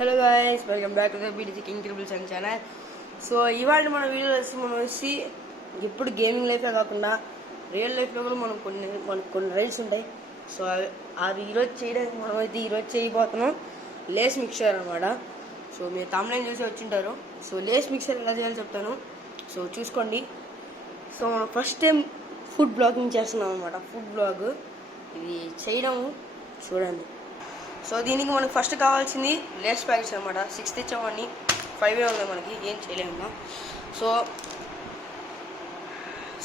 Hello guys welcome back to the BDG king triple seven channel so ఇవాళ మన వీడియోలో వచ్చి మనం వచ్చి ఇప్పుడు గేమింగ్ లైఫే కాకుండా రియల్ లైఫ్లో కూడా మనం కొన్ని మనకు కొన్ని రైల్స్ ఉంటాయి. సో అవి ఈరోజు చేయడానికి మనం అయితే ఈరోజు చేయబోతున్నాం లేస్ మిక్చర్ అనమాట సో మీరు తమిళ చూసి వచ్చింటారు. సో లేస్ మిక్చర్ ఎలా చేయాలో చెప్తాను. సో చూసుకోండి. సో మనం ఫస్ట్ టైం ఫుడ్ బ్లాగింగ్ చేస్తున్నాం అనమాట ఫుడ్ బ్లాగ్ ఇది చేయడం చూడండి. సో దీనికి మనకు ఫస్ట్ కావాల్సింది లేస్ ప్యాకెట్స్ అనమాట సిక్స్ తెచ్చామని ఫైవ్ ఉంది మనకి. ఏం చేయలేము సో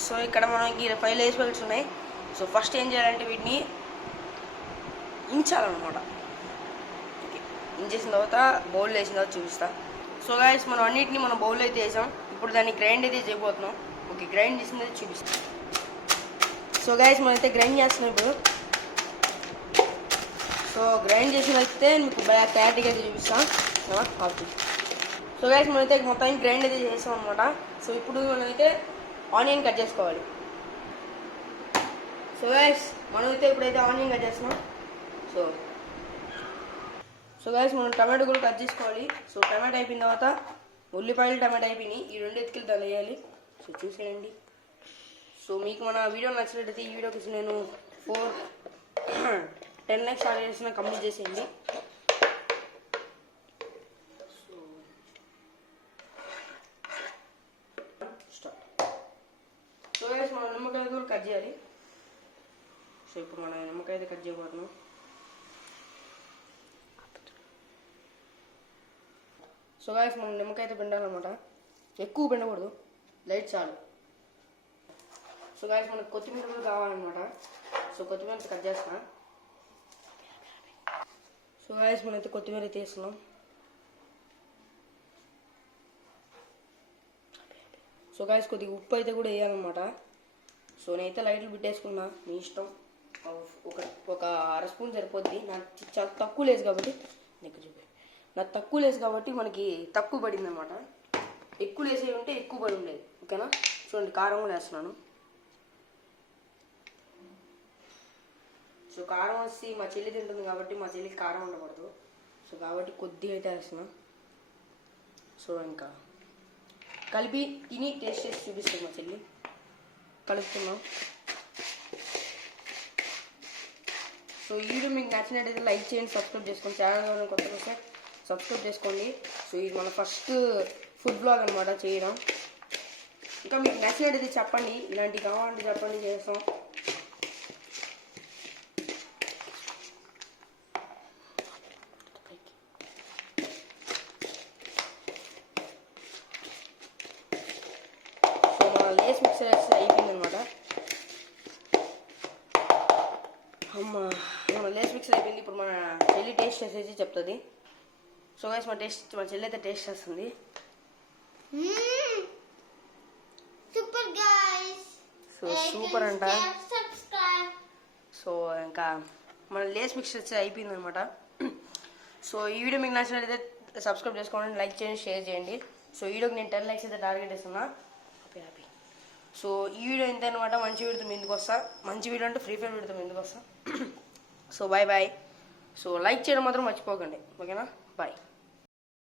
సో ఇక్కడ మనకి ఫైవ్ లేస్ ప్యాకెట్స్ ఉన్నాయి. సో ఫస్ట్ ఏం చేయాలంటే వీటిని ఇంచాలన్నమాట. ఇంచేసిన తర్వాత బౌల్ వేసిన తర్వాత చూపిస్తా. సో గాయస్ మనం అన్నిటిని మనం బౌల్ అయితే వేసాం. ఇప్పుడు దాన్ని గ్రైండ్ అయితే చేయబోతున్నాం. ఓకే గ్రైండ్ చేసింది అయితే చూపిస్తాం. సో గాయస్ మనం అయితే గ్రైండ్ చేస్తున్నాం ఇప్పుడు. సో గ్రైండ్ చేసిన అయితే మీకు బాగా క్లారిటీగా అయితే చూపిస్తాను ఆఫ్ సో గైస్ మనం అయితే మొత్తం గ్రైండ్ అయితే చేసాం అనమాట సో ఇప్పుడు మనమైతే ఆనియన్ కట్ చేసుకోవాలి. సో గైస్ మనం అయితే ఇప్పుడైతే ఆనియన్ కట్ చేస్తున్నాం. సో సో గైస్ మనం టమాటో కూడా కట్ చేసుకోవాలి. సో టమాటో అయిపోయిన తర్వాత ఉల్లిపాయలు టమాటో అయిపోయినాయి. ఈ రెండు ఎత్తుకెళ్ళి దాన్ని వేయాలి. సో చూసేయండి. సో మీకు మన వీడియో నచ్చినట్టయితే ఈ వీడియోకి నేను ఫోర్ టెన్ లైక్స్ స్టార్ట్ చేసిన కంప్లీట్ చేసేయండి. సో వేసి మనం నిమ్మకాయ కూడా కట్ చేయాలి. సో ఇప్పుడు మనం నిమ్మకాయ అయితే కట్ చేయబోతున్నాం. సో గాయస్ మనం నిమ్మకాయ అయితే పిండాలన్నమాట. ఎక్కువ పిండకూడదు. లైట్ చాలు. సో గాయస్ మనకు కొత్తిమీర కూడా కావాలన్నమాట. సో కొత్తిమీర కట్ చేస్తాను సో గాయస్ మనం అయితే కొత్తిమీర తీస్తున్నాం. సో గాయస్ కొద్దిగా ఉప్పు అయితే కూడా వేయాలన్నమాట. సో నేనైతే లైట్లు పెట్టేసుకున్నా మీ ఇష్టం. ఒక ఒక అర స్పూన్ సరిపోద్ది. నాకు చాలా తక్కువ లేదు కాబట్టి నీకు చూపి. నాకు తక్కువ లేదు కాబట్టి మనకి తక్కువ పడింది అనమాట ఎక్కువ వేసే ఉంటే ఎక్కువ పడి ఉండేది. ఓకేనా? చూడండి కారం కూడా వేస్తున్నాను. సో కారం వచ్చి మా చెల్లి తింటుంది కాబట్టి మా చెల్లికి కారం ఉండకూడదు. సో కాబట్టి కొద్దిగా అయితే వేసిన సో ఇంకా కలిపి తిని టేస్ట్ చేసి చూపిస్తాం మా చెల్లి. కలుపుతున్నాం సో ఈ వీడియో మీకు నచ్చినట్టయితే లైక్ చేయండి సబ్స్క్రైబ్ చేసుకోండి. ఛానల్ కొత్త వస్తే సబ్స్క్రైబ్ చేసుకోండి. సో ఇది మన ఫస్ట్ ఫుడ్ బ్లాగ్ అనమాట చేయడం. ఇంకా మీకు నచ్చినట్టయితే చెప్పండి. ఇలాంటివి కావాలంటే చెప్పండి చేస్తాం. లేస్ మిక్సర్ వేస్తే అయిపోయింది అనమాట అమ్మ మన లేస్ మిక్సర్ అయిపోయింది ఇప్పుడు మన చెల్లి టేస్ట్ చేసేసి చెప్తుంది. సో గైస్ మన టేస్ట్ మన చెల్లి అయితే టేస్ట్ చేస్తుంది. సూపర్ గైస్ సో సూపర్ అంట. సో ఇంకా మన లేస్ మిక్సర్ వచ్చి అయిపోయింది అనమాట సో ఈ వీడియో మీకు నచ్చినట్లయితే సబ్స్క్రైబ్ చేసుకోండి లైక్ చేయండి షేర్ చేయండి. సో ఈ వీడియోకి నేను టెన్ లైక్స్ అయితే టార్గెట్ ఇస్తున్నా హ్యాపీ హ్యాపీ సో ఈ వీడియో ఇంత అనమాట మంచి వీడితో ఎందుకు వస్తా? మంచి వీడియో అంటే ఫ్రీ ఫైర్ వీడితో ఎందుకు వస్తా? So bye bye so like చేయడం మాత్రం మర్చిపోకండి. ఓకేనా? బాయ్